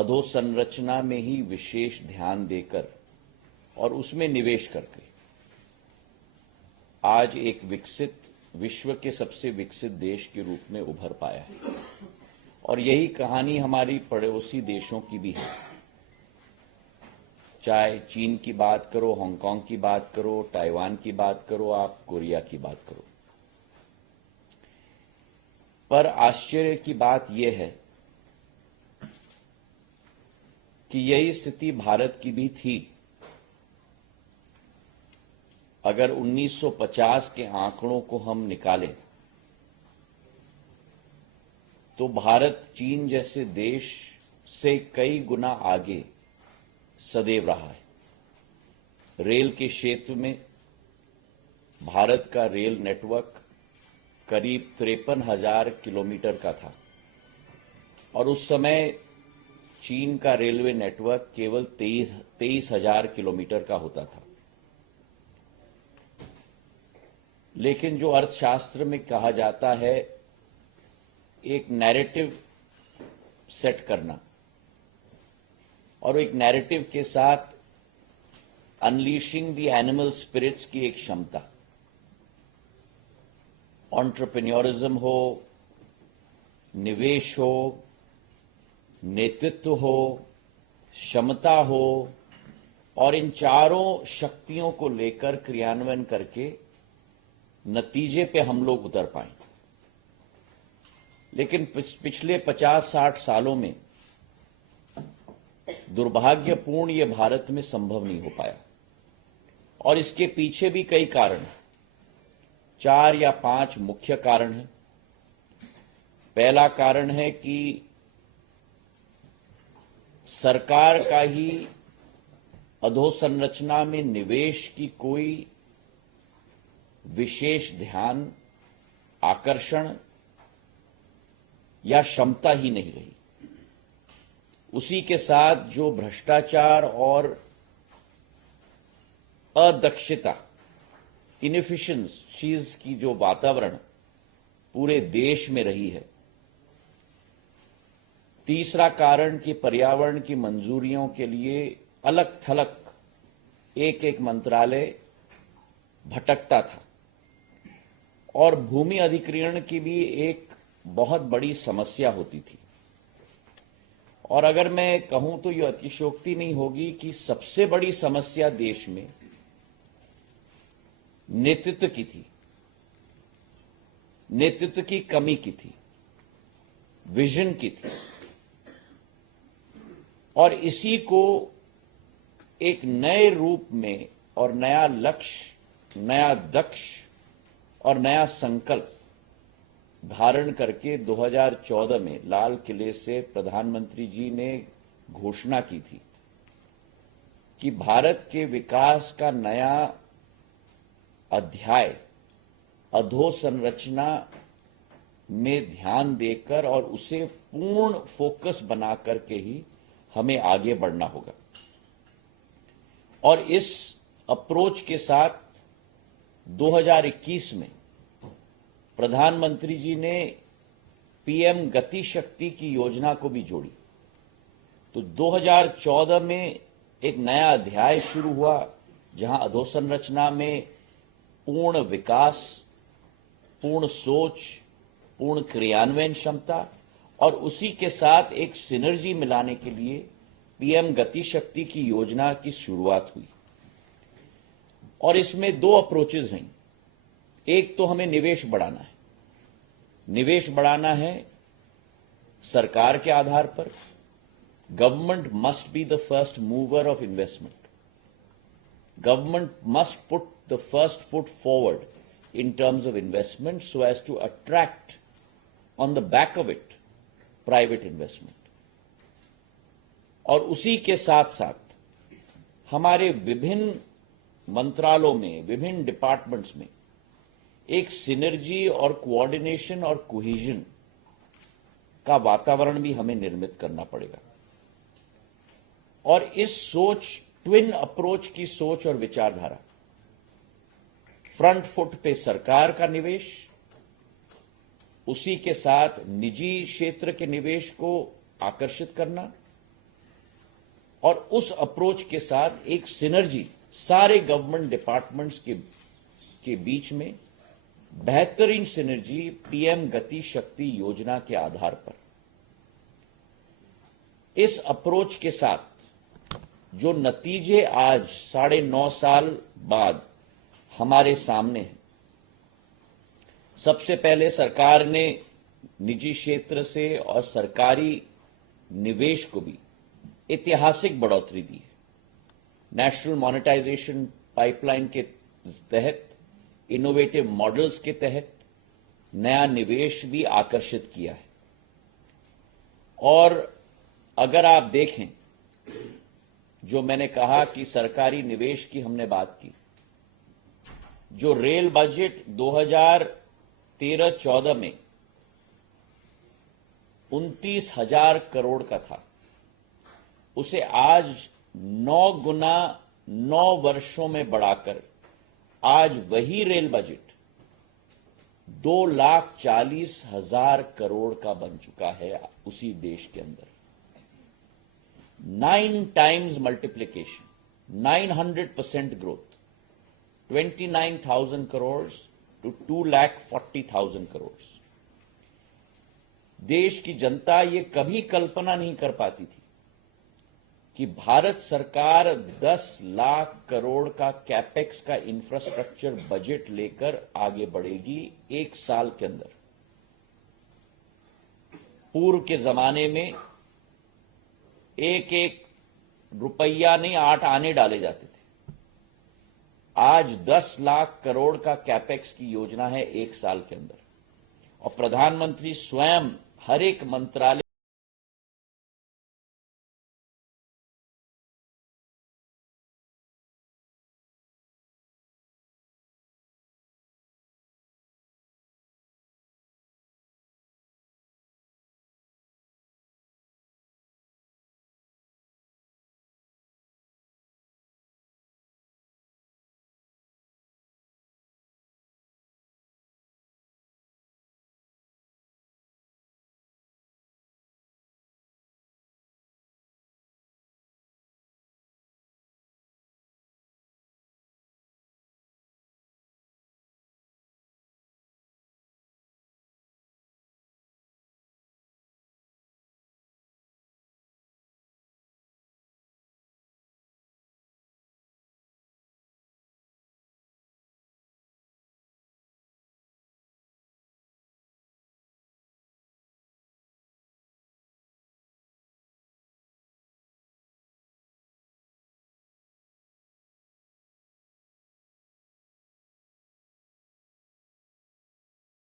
अधोसंरचना में ही विशेष ध्यान देकर और उसमें निवेश करके आज एक विश्व के सबसे विकसित देश के रूप में उभर पाया है। और यही कहानी हमारी पड़ोसी देशों की भी है। चाहे चीन की बात करो, हांगकांग की बात करो, ताइवान की बात करो, आप कोरिया की बात करो। पर आश्चर्य की बात यह है कि यही स्थिति भारत की भी थी। अगर 1950 के आंकड़ों को हम निकालें तो भारत चीन जैसे देश से कई गुना आगे सदैव रहा है। रेल के क्षेत्र में भारत का रेल नेटवर्क करीब 53,000 किलोमीटर का था और उस समय चीन का रेलवे नेटवर्क केवल 23,000 किलोमीटर का होता था। लेकिन जो अर्थशास्त्र में कहा जाता है, एक नैरेटिव सेट करना और एक नैरेटिव के साथ अनलीशिंग द एनिमल स्पिरिट्स की एक क्षमता, एंटरप्रेन्योरिज्म हो, निवेश हो, नेतृत्व हो, क्षमता हो, और इन चारों शक्तियों को लेकर क्रियान्वयन करके नतीजे पे हम लोग उतर पाए। लेकिन पिछले 50-60 सालों में दुर्भाग्यपूर्ण ये भारत में संभव नहीं हो पाया और इसके पीछे भी कई कारण हैं। 4 या 5 मुख्य कारण हैं। पहला कारण है कि सरकार का ही अधोसंरचना में निवेश की कोई विशेष ध्यान, आकर्षण या क्षमता ही नहीं रही। उसी के साथ जो भ्रष्टाचार और अदक्षता, इनएफिशिएंसीज की जो वातावरण पूरे देश में रही है। तीसरा कारण कि पर्यावरण की मंजूरियों के लिए अलग थलग एक एक मंत्रालय भटकता था और भूमि अधिग्रहण की भी एक बहुत बड़ी समस्या होती थी। और अगर मैं कहूं तो यह अतिशयोक्ति नहीं होगी कि सबसे बड़ी समस्या देश में नेतृत्व की थी, नेतृत्व की कमी की थी, विजन की थी। और इसी को एक नए रूप में और नया लक्ष्य, नया दक्ष और नया संकल्प धारण करके 2014 में लाल किले से प्रधानमंत्री जी ने घोषणा की थी कि भारत के विकास का नया अध्याय अधोसंरचना में ध्यान देकर और उसे पूर्ण फोकस बना करके ही हमें आगे बढ़ना होगा। और इस अप्रोच के साथ 2021 में प्रधानमंत्री जी ने पीएम गति शक्ति की योजना को भी जोड़ी। तो 2014 में एक नया अध्याय शुरू हुआ जहां अधोसंरचना में पूर्ण विकास, पूर्ण सोच, पूर्ण क्रियान्वयन क्षमता और उसी के साथ एक सिनर्जी मिलाने के लिए पीएम गति शक्ति की योजना की शुरुआत हुई। और इसमें 2 अप्रोचेज हैं। एक तो हमें निवेश बढ़ाना है। निवेश बढ़ाना है सरकार के आधार पर। Government must be the first mover of investment. Government must put the first foot forward in terms of investment so as to attract on the back of it private investment. और उसी के साथ साथ हमारे विभिन्न मंत्रालयों में, विभिन्न डिपार्टमेंट्स में एक सिनर्जी और कोऑर्डिनेशन और कोहेजन का वातावरण भी हमें निर्मित करना पड़ेगा। और इस सोच, ट्विन अप्रोच की सोच और विचारधारा, फ्रंट फुट पे सरकार का निवेश, उसी के साथ निजी क्षेत्र के निवेश को आकर्षित करना और उस अप्रोच के साथ एक सिनर्जी सारे गवर्नमेंट डिपार्टमेंट्स के बीच में बेहतरीन सिनर्जी पीएम गति शक्ति योजना के आधार पर। इस अप्रोच के साथ जो नतीजे आज 9.5 साल बाद हमारे सामने हैं, सबसे पहले सरकार ने निजी क्षेत्र से और सरकारी निवेश को भी ऐतिहासिक बढ़ोतरी दी है। नेशनल मॉनेटाइजेशन पाइपलाइन के तहत, इनोवेटिव मॉडल्स के तहत नया निवेश भी आकर्षित किया है। और अगर आप देखें, जो मैंने कहा कि सरकारी निवेश की हमने बात की, जो रेल बजट 2013-14 में 29,000 करोड़ का था, उसे आज 9 गुना 9 वर्षों में बढ़ाकर आज वही रेल बजट 2,40,000 करोड़ का बन चुका है उसी देश के अंदर। 9 times multiplication, 900% growth, 29,000 crores to 2,40,000 crores। देश की जनता ये कभी कल्पना नहीं कर पाती थी कि भारत सरकार 10 लाख करोड़ का कैपेक्स का इंफ्रास्ट्रक्चर बजट लेकर आगे बढ़ेगी 1 साल के अंदर। पूर्व के जमाने में एक रुपया नहीं 8 आने डाले जाते थे। आज 10 लाख करोड़ का कैपेक्स की योजना है 1 साल के अंदर, और प्रधानमंत्री स्वयं हर एक मंत्रालय